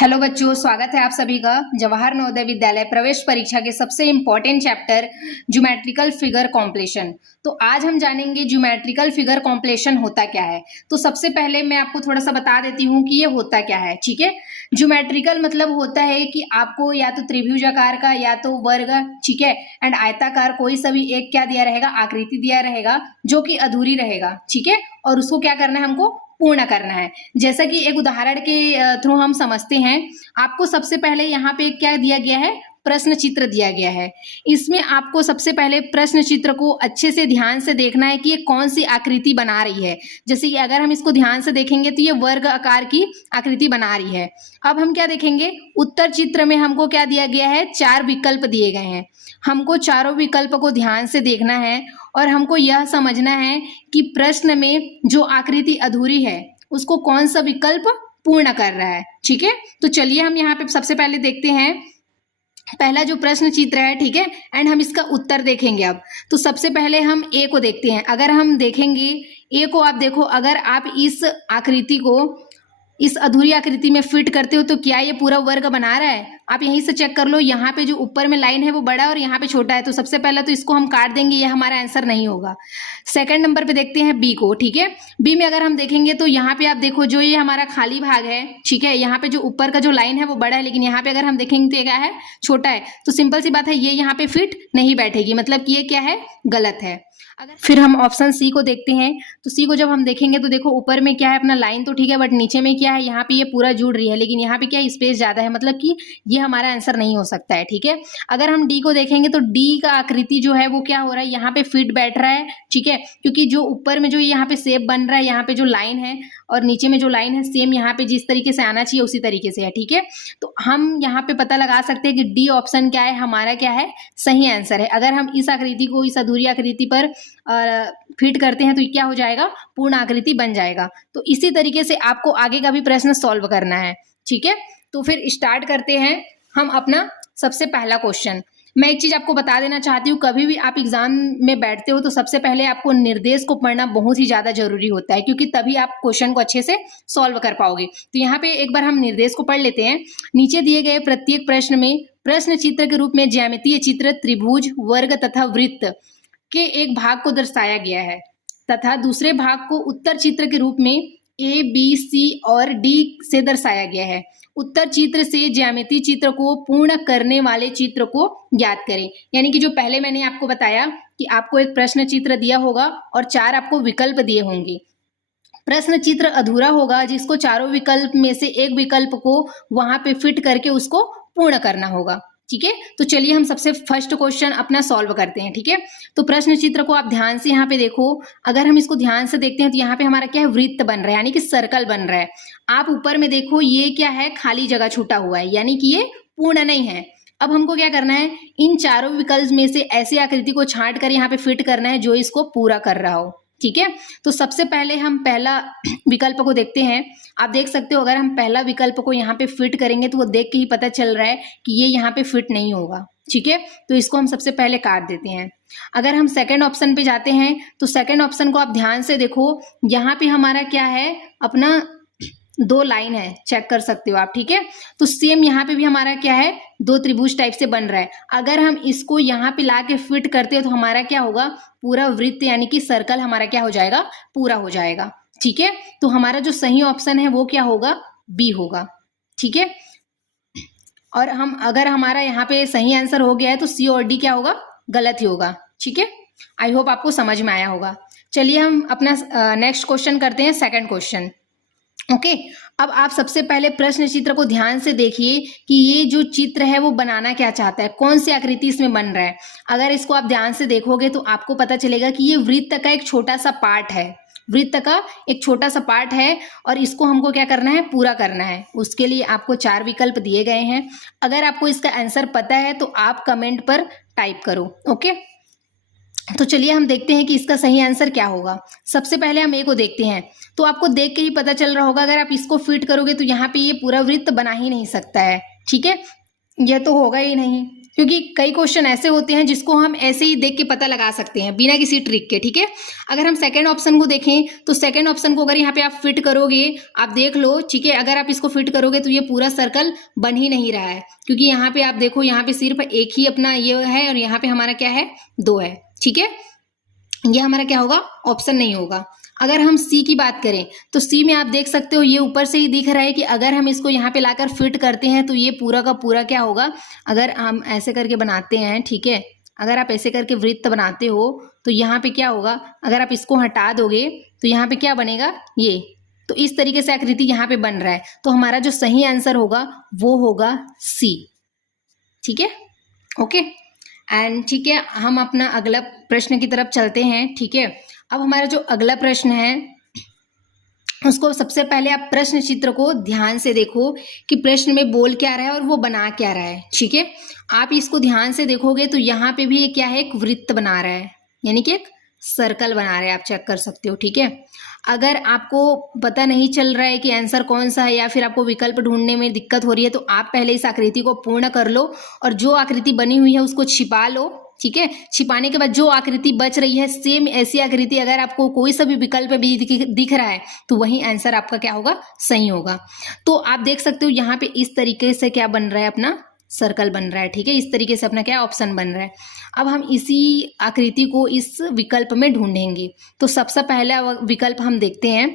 Hello बच्चों, स्वागत है आप सभी का जवाहर नवोदय विद्यालय प्रवेश परीक्षा के सबसे इम्पोर्टेंट चैप्टर ज्योमेट्रिकल फिगर कॉम्प्लेशन। तो आज हम जानेंगे ज्योमेट्रिकल फिगर कॉम्प्लेशन होता क्या है। तो सबसे पहले मैं आपको थोड़ा सा बता देती हूँ कि ये होता क्या है। ठीक है, ज्योमेट्रिकल मतलब होता है कि आपको या तो त्रिभुज आकार का या तो वर्ग, ठीक है, एंड आयताकार कोई सा भी एक क्या दिया रहेगा, आकृति दिया रहेगा जो कि अधूरी रहेगा। ठीक है, और उसको क्या करना है, हमको पूर्ण करना है। जैसा कि एक उदाहरण के थ्रू हम समझते हैं। आपको सबसे पहले यहाँ पे क्या दिया गया है, प्रश्न चित्र दिया गया है। इसमें आपको सबसे पहले प्रश्न चित्र को अच्छे से ध्यान से देखना है कि ये कौन सी आकृति बना रही है। जैसे कि अगर हम इसको ध्यान से देखेंगे तो ये वर्ग आकार की आकृति बना रही है। अब हम क्या देखेंगे, उत्तर चित्र में हमको क्या दिया गया है, 4 विकल्प दिए गए हैं। हमको चारों विकल्प को ध्यान से देखना है और हमको यह समझना है कि प्रश्न में जो आकृति अधूरी है उसको कौन सा विकल्प पूर्ण कर रहा है। ठीक है, तो चलिए हम यहाँ पे सबसे पहले देखते हैं पहला जो प्रश्न चित्र है। ठीक है, एंड हम इसका उत्तर देखेंगे। अब तो सबसे पहले हम ए को देखते हैं। अगर हम देखेंगे ए को, आप देखो, अगर आप इस आकृति को इस अधूरी आकृति में फिट करते हो तो क्या ये पूरा वर्ग बना रहा है। आप यहीं से चेक कर लो, यहाँ पे जो ऊपर में लाइन है वो बड़ा और यहाँ पे छोटा है, तो सबसे पहले तो इसको हम काट देंगे, ये हमारा आंसर नहीं होगा। सेकंड नंबर पे देखते हैं बी को। ठीक है, बी में अगर हम देखेंगे तो यहाँ पे आप देखो जो ये हमारा खाली भाग है, ठीक है, यहाँ पे जो ऊपर का जो लाइन है वो बड़ा है, लेकिन यहाँ पे अगर हम देखेंगे तो क्या है, छोटा है। तो सिंपल सी बात है, ये यहाँ पे फिट नहीं बैठेगी, मतलब कि ये क्या है, गलत है। अगर फिर हम ऑप्शन सी को देखते हैं तो सी को जब हम देखेंगे तो देखो ऊपर में क्या है, अपना लाइन तो ठीक है, बट नीचे में क्या है, यहाँ पे ये पूरा जुड़ रही है, लेकिन यहाँ पे क्या स्पेस ज्यादा है, मतलब कि ये हमारा आंसर नहीं हो सकता है। ठीक है, अगर हम डी को देखेंगे तो डी का आकृति जो है वो क्या हो रहा है, यहाँ पे फिट बैठ रहा है। ठीक है, क्योंकि जो ऊपर में जो यहाँ पे शेप बन रहा है, यहाँ पे जो लाइन है और नीचे में जो लाइन है, सेम यहाँ पे जिस तरीके से आना चाहिए उसी तरीके से है। ठीक है, तो हम यहाँ पे पता लगा सकते हैं कि डी ऑप्शन क्या है, हमारा क्या है, सही आंसर है। अगर हम इस आकृति को इस अधूरी आकृति पर फिट करते हैं तो क्या हो जाएगा, पूर्ण आकृति बन जाएगा। तो इसी तरीके से आपको आगे का भी प्रश्न सॉल्व करना है। ठीक है, तो फिर स्टार्ट करते हैं हम अपना सबसे पहला क्वेश्चन। मैं एक चीज आपको बता देना चाहती हूँ, कभी भी आप एग्जाम में बैठते हो तो सबसे पहले आपको निर्देश को पढ़ना बहुत ही ज्यादा जरूरी होता है, क्योंकि तभी आप क्वेश्चन को अच्छे से सॉल्व कर पाओगे। तो यहाँ पे एक बार हम निर्देश को पढ़ लेते हैं। नीचे दिए गए प्रत्येक प्रश्न में प्रश्न चित्र के रूप में ज्यामितीय चित्र, त्रिभुज, वर्ग तथा वृत्त के एक भाग को दर्शाया गया है तथा दूसरे भाग को उत्तर चित्र के रूप में ए, बी, सी और डी से दर्शाया गया है। उत्तर चित्र से ज्यामितीय चित्र को पूर्ण करने वाले चित्र को ज्ञात करें। यानी कि जो पहले मैंने आपको बताया कि आपको एक प्रश्न चित्र दिया होगा और 4 आपको विकल्प दिए होंगे। प्रश्न चित्र अधूरा होगा जिसको चारों विकल्प में से एक विकल्प को वहां पे फिट करके उसको पूर्ण करना होगा। ठीक है, तो चलिए हम सबसे फर्स्ट क्वेश्चन अपना सॉल्व करते हैं। ठीक है, तो प्रश्न चित्र को आप ध्यान से यहाँ पे देखो। अगर हम इसको ध्यान से देखते हैं तो यहाँ पे हमारा क्या है, वृत्त बन रहा है, यानी कि सर्कल बन रहा है। आप ऊपर में देखो, ये क्या है, खाली जगह छूटा हुआ है, यानी कि ये पूर्ण नहीं है। अब हमको क्या करना है, इन चारों विकल्प में से ऐसी आकृति को छांट कर यहाँ पे फिट करना है जो इसको पूरा कर रहा हो। ठीक है, तो सबसे पहले हम पहला विकल्प को देखते हैं। आप देख सकते हो, अगर हम पहला विकल्प को यहाँ पे फिट करेंगे तो वो देख के ही पता चल रहा है कि ये यहाँ पे फिट नहीं होगा। ठीक है, तो इसको हम सबसे पहले काट देते हैं। अगर हम सेकंड ऑप्शन पे जाते हैं तो सेकंड ऑप्शन को आप ध्यान से देखो, यहाँ पे हमारा क्या है, अपना 2 लाइन है, चेक कर सकते हो आप। ठीक है, तो सेम यहाँ पे भी हमारा क्या है, 2 त्रिभुज टाइप से बन रहा है। अगर हम इसको यहाँ पे ला के फिट करते हैं तो हमारा क्या होगा, पूरा वृत्त यानी कि सर्कल हमारा क्या हो जाएगा, पूरा हो जाएगा। ठीक है, तो हमारा जो सही ऑप्शन है वो क्या होगा, बी होगा। ठीक है, और हम अगर हमारा यहाँ पे सही आंसर हो गया है तो सी और डी क्या होगा, गलत ही होगा। ठीक है, आई होप आपको समझ में आया होगा। चलिए हम अपना नेक्स्ट क्वेश्चन करते हैं, सेकंड क्वेश्चन। ओके, अब आप सबसे पहले प्रश्न चित्र को ध्यान से देखिए कि ये जो चित्र है वो बनाना क्या चाहता है, कौन सी आकृति इसमें बन रहा है। अगर इसको आप ध्यान से देखोगे तो आपको पता चलेगा कि ये वृत्त का एक छोटा सा पार्ट है, वृत्त का एक छोटा सा पार्ट है और इसको हमको क्या करना है, पूरा करना है। उसके लिए आपको 4 विकल्प दिए गए हैं। अगर आपको इसका आंसर पता है तो आप कमेंट पर टाइप करो। ओके, तो चलिए हम देखते हैं कि इसका सही आंसर क्या होगा। सबसे पहले हम ए को देखते हैं, तो आपको देख के ही पता चल रहा होगा, अगर आप इसको फिट करोगे तो यहाँ पे ये पूरा वृत्त बना ही नहीं सकता है। ठीक है, यह तो होगा ही नहीं, क्योंकि कई क्वेश्चन ऐसे होते हैं जिसको हम ऐसे ही देख के पता लगा सकते हैं बिना किसी ट्रिक के, ठीक है। अगर हम सेकंड ऑप्शन को देखें तो सेकंड ऑप्शन को अगर यहाँ पे आप फिट करोगे, आप देख लो, ठीक है, अगर आप इसको फिट करोगे तो ये पूरा सर्कल बन ही नहीं रहा है, क्योंकि यहाँ पे आप देखो, यहाँ पे सिर्फ एक ही अपना ये है और यहाँ पे हमारा क्या है, 2 है, ठीक है। ये हमारा क्या होगा, ऑप्शन नहीं होगा। अगर हम सी की बात करें तो सी में आप देख सकते हो, ये ऊपर से ही दिख रहा है कि अगर हम इसको यहाँ पे लाकर फिट करते हैं तो ये पूरा का पूरा क्या होगा, अगर हम ऐसे करके बनाते हैं, ठीक है, अगर आप ऐसे करके वृत्त बनाते हो तो यहाँ पे क्या होगा, अगर आप इसको हटा दोगे तो यहाँ पे क्या बनेगा, ये, तो इस तरीके से आकृति यहाँ पे बन रहा है। तो हमारा जो सही आंसर होगा वो होगा सी, ठीक है, ओके। एंड ठीक है, हम अपना अगला प्रश्न की तरफ चलते हैं, ठीक है। अब हमारा जो अगला प्रश्न है उसको सबसे पहले आप प्रश्न चित्र को ध्यान से देखो कि प्रश्न में बोल क्या रहा है और वो बना क्या रहा है, ठीक है। आप इसको ध्यान से देखोगे तो यहाँ पे भी क्या है, एक वृत्त बना रहा है, यानी कि एक सर्कल बना रहे हैं, आप चेक कर सकते हो, ठीक है। अगर आपको पता नहीं चल रहा है कि आंसर कौन सा है या फिर आपको विकल्प ढूंढने में दिक्कत हो रही है तो आप पहले इस आकृति को पूर्ण कर लो और जो आकृति बनी हुई है उसको छिपा लो, ठीक है। छिपाने के बाद जो आकृति बच रही है, सेम ऐसी आकृति अगर आपको कोई सा भी विकल्प भी दिख रहा है तो वही आंसर आपका क्या होगा, सही होगा। तो आप देख सकते हो यहाँ पे इस तरीके से क्या बन रहा है, अपना सर्कल बन रहा है, ठीक है, इस तरीके से अपना क्या ऑप्शन बन रहा है। अब हम इसी आकृति को इस विकल्प में ढूंढेंगे। तो सबसे पहला विकल्प हम देखते हैं।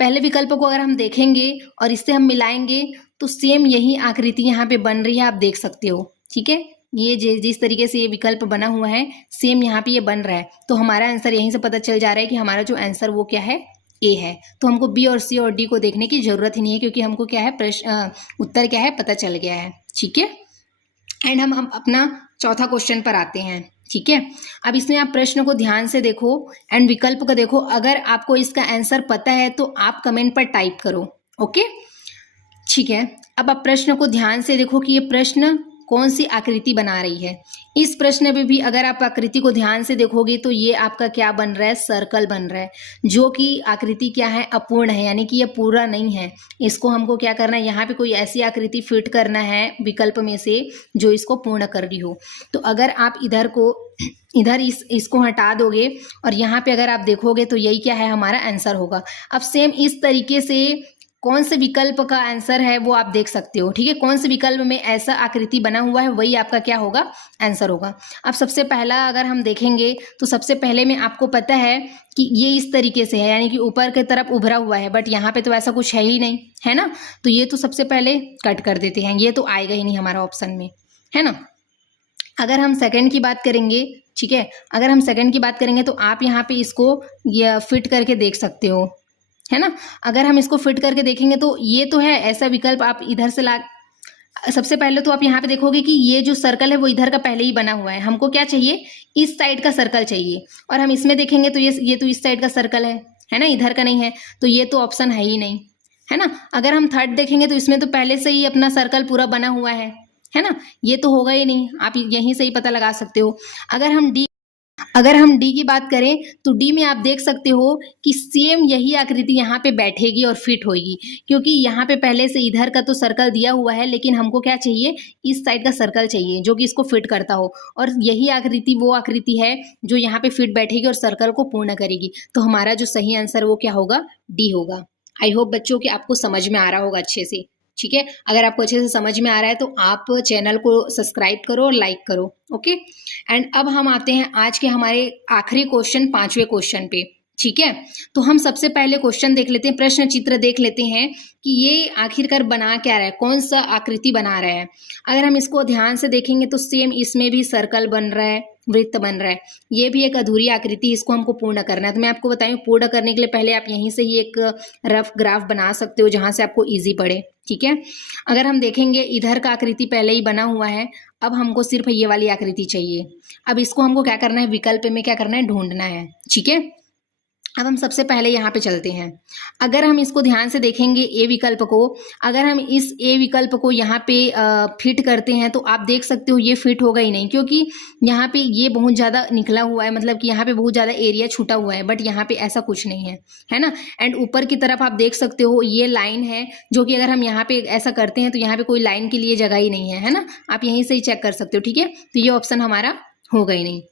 पहले विकल्प को अगर हम देखेंगे और इससे हम मिलाएंगे तो सेम यही आकृति यहाँ पे बन रही है, आप देख सकते हो, ठीक है। ये जिस तरीके से ये विकल्प बना हुआ है सेम यहाँ पे ये बन रहा है। तो हमारा आंसर यहीं से पता चल जा रहा है कि हमारा जो आंसर वो क्या है, ए है। तो हमको बी और सी और डी को देखने की जरूरत ही नहीं है, क्योंकि हमको क्या है, उत्तर क्या है पता चल गया है, ठीक है। एंड हम अपना चौथा क्वेश्चन पर आते हैं, ठीक है। अब इसमें आप प्रश्न को ध्यान से देखो एंड विकल्प को देखो। अगर आपको इसका आंसर पता है तो आप कमेंट पर टाइप करो, ओके, ठीक है। अब आप प्रश्न को ध्यान से देखो कि ये प्रश्न कौन सी आकृति बना रही है। इस प्रश्न में भी अगर आप आकृति को ध्यान से देखोगे तो ये आपका क्या बन रहा है, सर्कल बन रहा है, जो कि आकृति क्या है, अपूर्ण है, यानी कि ये पूरा नहीं है। इसको हमको क्या करना है, यहाँ पे कोई ऐसी आकृति फिट करना है विकल्प में से जो इसको पूर्ण कर रही हो। तो अगर आप इधर इसको हटा दोगे और यहाँ पे अगर आप देखोगे तो यही क्या है, हमारा आंसर होगा। अब सेम इस तरीके से कौन से विकल्प का आंसर है वो आप देख सकते हो, ठीक है। कौन से विकल्प में ऐसा आकृति बना हुआ है वही आपका क्या होगा, आंसर होगा। अब सबसे पहला अगर हम देखेंगे तो सबसे पहले में आपको पता है कि ये इस तरीके से है, यानी कि ऊपर की तरफ उभरा हुआ है, बट यहाँ पे तो ऐसा कुछ है ही नहीं, है ना। तो ये तो सबसे पहले कट कर देते हैं, ये तो आएगा ही नहीं हमारा ऑप्शन में, है ना। अगर हम सेकंड की बात करेंगे, ठीक है, अगर हम सेकंड की बात करेंगे तो आप यहाँ पे इसको फिट करके देख सकते हो, है ना। अगर हम इसको फिट करके देखेंगे तो ये तो है ऐसा विकल्प, आप इधर से सबसे पहले तो आप यहाँ पे देखोगे कि ये जो सर्कल है वो इधर का पहले ही बना हुआ है। हमको क्या चाहिए, इस साइड का सर्कल चाहिए। और हम इसमें देखेंगे तो ये तो इस साइड का सर्कल है ना, इधर का नहीं है, तो ये तो ऑप्शन है ही नहीं, है ना। अगर हम थर्ड देखेंगे तो इसमें तो पहले से ही अपना सर्कल पूरा बना हुआ है ना, ये तो होगा ही नहीं, आप यहीं से ही पता लगा सकते हो। अगर हम डी की बात करें तो डी में आप देख सकते हो कि सेम यही आकृति यहाँ पे बैठेगी और फिट होगी, क्योंकि यहाँ पे पहले से इधर का तो सर्कल दिया हुआ है, लेकिन हमको क्या चाहिए, इस साइड का सर्कल चाहिए जो कि इसको फिट करता हो। और यही आकृति वो आकृति है जो यहाँ पे फिट बैठेगी और सर्कल को पूर्ण करेगी। तो हमारा जो सही आंसर वो क्या होगा, डी होगा। आई होप बच्चों कि आपको समझ में आ रहा होगा अच्छे से, ठीक है। अगर आपको अच्छे से समझ में आ रहा है तो आप चैनल को सब्सक्राइब करो और लाइक करो, ओके। एंड अब हम आते हैं आज के हमारे आखिरी क्वेश्चन, 5वें क्वेश्चन पे, ठीक है। तो हम सबसे पहले क्वेश्चन देख लेते हैं, प्रश्न चित्र देख लेते हैं कि ये आखिरकार बना क्या रहा है, कौन सा आकृति बना रहा है। अगर हम इसको ध्यान से देखेंगे तो सेम इसमें भी सर्कल बन रहा है, वृत्त बन रहा है। ये भी एक अधूरी आकृति, इसको हमको पूर्ण करना है। तो मैं आपको बताऊं, पूर्ण करने के लिए पहले आप यहीं से ही एक रफ ग्राफ बना सकते हो जहां से आपको इजी पड़े, ठीक है। अगर हम देखेंगे इधर का आकृति पहले ही बना हुआ है, अब हमको सिर्फ ये वाली आकृति चाहिए। अब इसको हमको क्या करना है, विकल्प में क्या करना है, ढूंढना है, ठीक है। अब हम सबसे पहले यहाँ पे चलते हैं। अगर हम इसको ध्यान से देखेंगे ए विकल्प को, अगर हम इस ए विकल्प को यहाँ पे फिट करते हैं तो आप देख सकते हो ये फिट होगा ही नहीं, क्योंकि यहाँ पे ये बहुत ज़्यादा निकला हुआ है, मतलब कि यहाँ पे बहुत ज़्यादा एरिया छूटा हुआ है, बट यहाँ पे ऐसा कुछ नहीं है ना। एंड ऊपर की तरफ आप देख सकते हो ये लाइन है, जो कि अगर हम यहाँ पे ऐसा करते हैं तो यहाँ पे कोई लाइन के लिए जगह ही नहीं है ना। आप यहीं से ही चेक कर सकते हो, ठीक है। तो ये ऑप्शन हमारा होगा ही नहीं।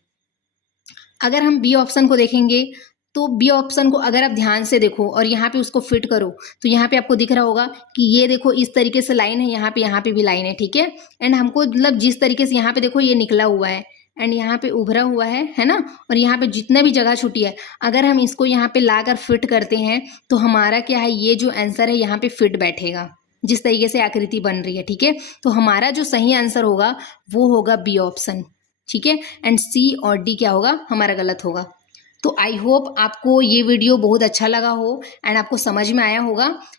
अगर हम बी ऑप्शन को देखेंगे तो बी ऑप्शन को अगर आप ध्यान से देखो और यहाँ पे उसको फिट करो तो यहाँ पे आपको दिख रहा होगा कि ये देखो इस तरीके से लाइन है, यहाँ पे भी लाइन है, ठीक है। एंड हमको मतलब जिस तरीके से यहाँ पे देखो ये निकला हुआ है एंड यहाँ पे उभरा हुआ है ना। और यहाँ पे जितना भी जगह छुटी है, अगर हम इसको यहाँ पे लाकर फिट करते हैं तो हमारा क्या है, ये जो आंसर है यहाँ पे फिट बैठेगा, जिस तरीके से आकृति बन रही है, ठीक है। तो हमारा जो सही आंसर होगा वो होगा बी ऑप्शन, ठीक है। एंड सी और डी क्या होगा, हमारा गलत होगा। तो आई होप आपको ये वीडियो बहुत अच्छा लगा हो एंड आपको समझ में आया होगा।